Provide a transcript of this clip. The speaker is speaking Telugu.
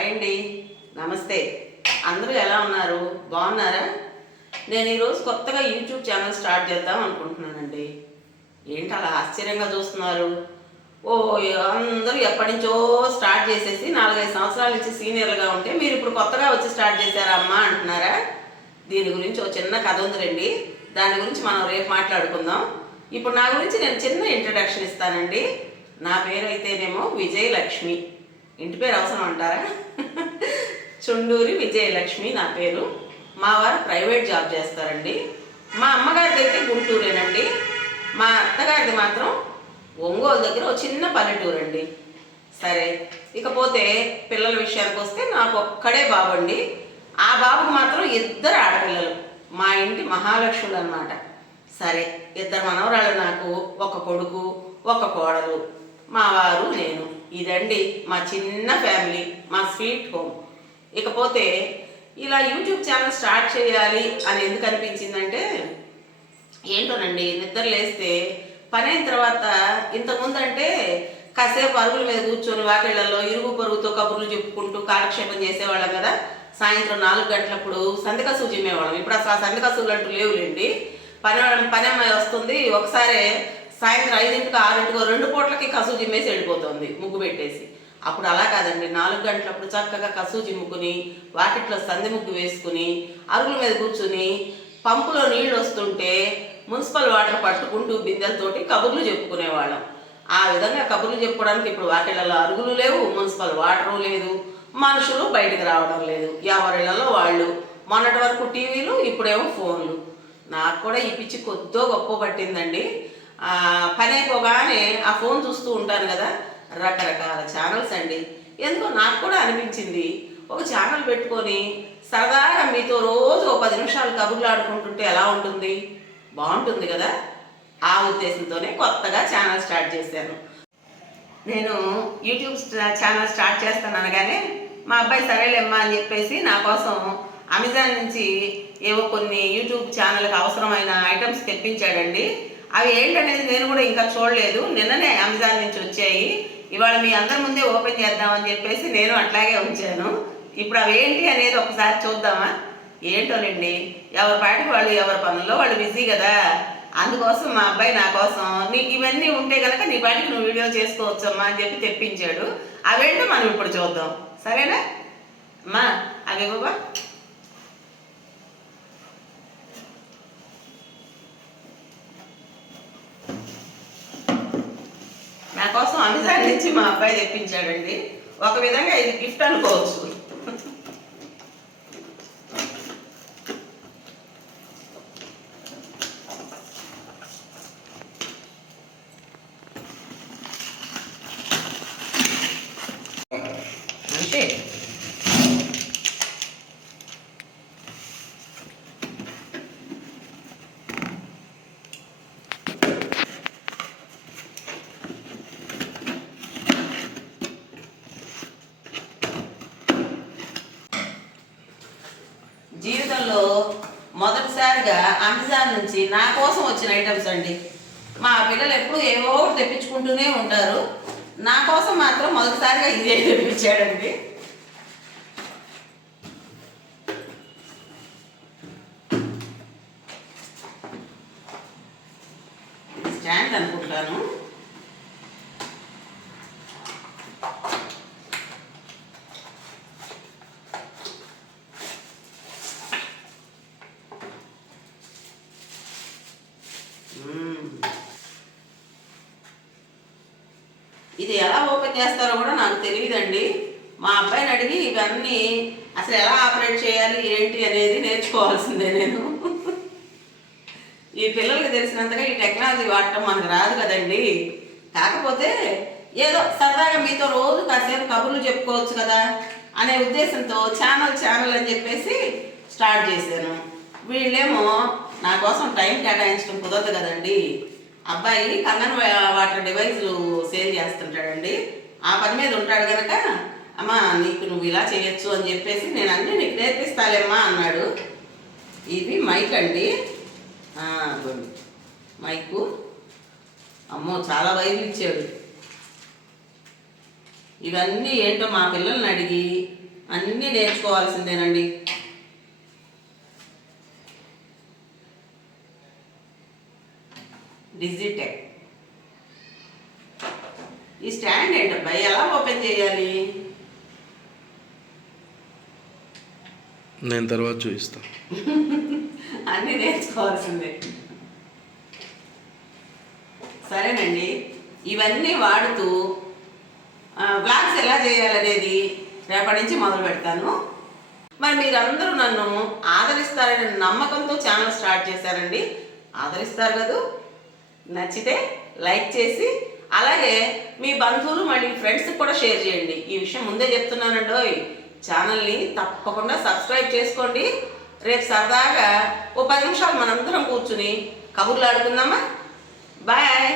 హాయ్ అండి, నమస్తే. అందరూ ఎలా ఉన్నారు? బాగున్నారా? నేను ఈరోజు కొత్తగా యూట్యూబ్ ఛానల్ స్టార్ట్ చేద్దాం అనుకుంటున్నానండి. ఏంటి అలా ఆశ్చర్యంగా చూస్తున్నారు? ఓ అందరూ ఎప్పటి నుంచో స్టార్ట్ చేసేసి 4-5 సంవత్సరాల నుంచి సీనియర్లుగా ఉంటే మీరు ఇప్పుడు కొత్తగా వచ్చి స్టార్ట్ చేశారా అమ్మా అంటున్నారా? దీని గురించి ఒక చిన్న కథ ఉందిలేండి. దాని గురించి మనం రేపు మాట్లాడుకుందాం. ఇప్పుడు నా గురించి నేను చిన్న ఇంట్రడక్షన్ ఇస్తానండి. నా పేరు అయితేనేమో విజయలక్ష్మి. ఇంటి పేరు అవసరం అంటారా? చుండూరి విజయలక్ష్మి నా పేరు. మా వారు ప్రైవేట్ జాబ్ చేస్తారండి. మా అమ్మగారిది అయితే గుంటూరేనండి. మా అత్తగారిది మాత్రం ఒంగోలు దగ్గర ఒక చిన్న పల్లెటూరు అండి. సరే, ఇకపోతే పిల్లల విషయానికి వస్తే నాకు ఒక్కడే బాబు అండి. ఆ బాబుకు మాత్రం 2 ఆడపిల్లలు. మా ఇంటి మహాలక్ష్ములు అన్నమాట. సరే, 2 మనవరాళ్ళు నాకు, ఒక కొడుకు, ఒక కోడలు, మా వారు, నేను. ఇదండి మా చిన్న ఫ్యామిలీ, మా స్వీట్ హోమ్. ఇకపోతే ఇలా యూట్యూబ్ ఛానల్ స్టార్ట్ చేయాలి అని ఎందుకు అనిపించిందంటే, ఏంటోనండి, నిద్ర లేస్తే పని అయిన తర్వాత ఇంతకుముందు అంటే కాసేపు అరుగుల మీద కూర్చొని వాకిళ్లలో ఇరుగు పొరుగుతో కబుర్లు చెప్పుకుంటూ కాలక్షేపం చేసేవాళ్ళం కదా. సాయంత్రం 4 గంటలప్పుడు సంధికసువు చిమ్మేవాళ్ళం. ఇప్పుడు అసలు ఆ సంధికసువులు అంటూ లేవులేండి. పని అమ్మాయి వస్తుంది, ఒకసారి సాయంత్రం 5ంటికో 6ంటికో 2 పూటలకి కసువు చిమ్మేసి వెళ్ళిపోతుంది ముగ్గు పెట్టేసి. అప్పుడు అలా కాదండి, 4 గంటలప్పుడు చక్కగా కసువు చిమ్ముకుని వాకిట్లో సంధి ముగ్గు వేసుకుని అరుగుల మీద కూర్చుని పంపులో నీళ్లు వస్తుంటే మున్సిపల్ వాటర్ పట్టుకుంటూ బిందెలతోటి కబుర్లు చెప్పుకునేవాళ్ళం. ఆ విధంగా కబుర్లు చెప్పుకోవడానికి ఇప్పుడు వాకిళ్లలో అరుగులు లేవు, మున్సిపల్ వాటరు లేదు, మనుషులు బయటకు రావడం లేదు, ఎవరిళ్లలో వాళ్ళు. మొన్నటి వరకు టీవీలు, ఇప్పుడేమో ఫోన్లు. నాకు కూడా ఈ పిచ్చి కొద్దో గొప్ప పట్టిందండి. పని అయిపోగానే ఆ ఫోన్ చూస్తూ ఉంటాను కదా, రకరకాల ఛానల్స్ అండి. ఎందుకో నాకు కూడా అనిపించింది, ఒక ఛానల్ పెట్టుకొని సరదాగా మీతో రోజు ఒక 10 నిమిషాలు కబుర్లు ఆడుకుంటుంటే ఎలా ఉంటుంది? బాగుంటుంది కదా. ఆ ఉద్దేశంతోనే కొత్తగా ఛానల్ స్టార్ట్ చేశాను. నేను యూట్యూబ్ ఛానల్ స్టార్ట్ చేస్తాను అనగానే మా అబ్బాయి సరేలేమ్మా అని చెప్పేసి నా కోసం అమెజాన్ నుంచి ఏవో కొన్ని యూట్యూబ్ ఛానల్కి అవసరమైన ఐటమ్స్ తెప్పించాడండి. అవి ఏంటనేది నేను కూడా ఇంకా చూడలేదు. నిన్ననే అమెజాన్ నుంచి వచ్చాయి. ఇవాళ మీ అందరి ముందే ఓపెన్ చేద్దామని చెప్పేసి నేను అట్లాగే ఉంచాను. ఇప్పుడు అవి ఏంటి అనేది ఒకసారి చూద్దామా? ఏంటోనండి, ఎవరి పాటికి వాళ్ళు ఎవరి పనుల్లో వాళ్ళు బిజీ కదా. అందుకోసం మా అబ్బాయి నా కోసం, నీకు ఇవన్నీ ఉంటే కనుక నీ పాటికి నువ్వు వీడియో చేసుకోవచ్చమ్మా అని చెప్పి తెప్పించాడు. అవేంటో మనం ఇప్పుడు చూద్దాం, సరేనా అమ్మా? అవి బాబా, నా కోసం అమెజాన్ నుంచి మా అబ్బాయి తెప్పించాడండి. ఒక విధంగా ఇది గిఫ్ట్ అనుకోవచ్చు. అంటే జీవితంలో మొదటిసారిగా అమెజాన్ నుంచి నా కోసం వచ్చిన ఐటమ్స్ అండి. మా పిల్లలు ఎప్పుడూ ఏవో తెప్పించుకుంటూనే ఉంటారు. నా కోసం మాత్రం మొదటిసారిగా ఇదే తెప్పించాడండి. స్టాండ్ అనుకుంటాను. ఇది ఎలా ఓపెన్ చేస్తారో కూడా నాకు తెలియదండి. మా అబ్బాయిని అడిగి ఇవన్నీ అసలు ఎలా ఆపరేట్ చేయాలి ఏంటి అనేది నేర్చుకోవాల్సిందే నేను. ఈ పిల్లలకి తెలిసినంతగా ఈ టెక్నాలజీ వాడటం మనకు రాదు కదండి. కాకపోతే ఏదో సరదాగా మీతో రోజు కాసేపు కబుర్లు చెప్పుకోవచ్చు కదా అనే ఉద్దేశంతో ఛానల్ అని చెప్పేసి స్టార్ట్ చేశాను. వీళ్ళేమో నా కోసం టైం కేటాయించడం కుదరదు కదండి. అబ్బాయి కంగన్ వాటర్ డివైస్లు సేల్ చేస్తుంటాడండి. ఆ పని మీద ఉంటాడు కనుక, అమ్మా నీకు నువ్వు ఇలా చేయొచ్చు అని చెప్పేసి నేను అన్నీ నీకు నేర్పిస్తాలేమ్మా అన్నాడు. ఇది మైక్ అండి, మైకు. అమ్మో చాలా వైర్లు ఇచ్చాడు. ఇవన్నీ ఏంటో మా పిల్లల్ని అడిగి అన్నీ నేర్చుకోవాల్సిందేనండి. డిజిటెక్. ఈ స్టాండ్ ఏంటబ్బా, ఎలా ఓపెన్ చేయాలి? నేను తర్వాత చూపిస్తాను. అన్నీ నేర్చుకోవాల్సిందే. సరేనండి, ఇవన్నీ వాడుతూ బ్లాగ్స్ ఎలా చేయాలనేది రేపటి నుంచి మొదలు పెడతాను. మరి మీరందరూ నన్ను ఆదరిస్తారనే నమ్మకంతో ఛానల్ స్టార్ట్ చేశారండి. ఆదరిస్తారు కదా? నచ్చితే లైక్ చేసి, అలాగే మీ బంధువులు మళ్ళీ ఫ్రెండ్స్కి కూడా షేర్ చేయండి. ఈ విషయం ముందే చెప్తున్నానండి. ఛానల్ని తప్పకుండా సబ్స్క్రైబ్ చేసుకోండి. రేపు సరదాగా ఓ 10 నిమిషాలు మనందరం కూర్చుని కబుర్లు ఆడుకుందామా? బాయ్.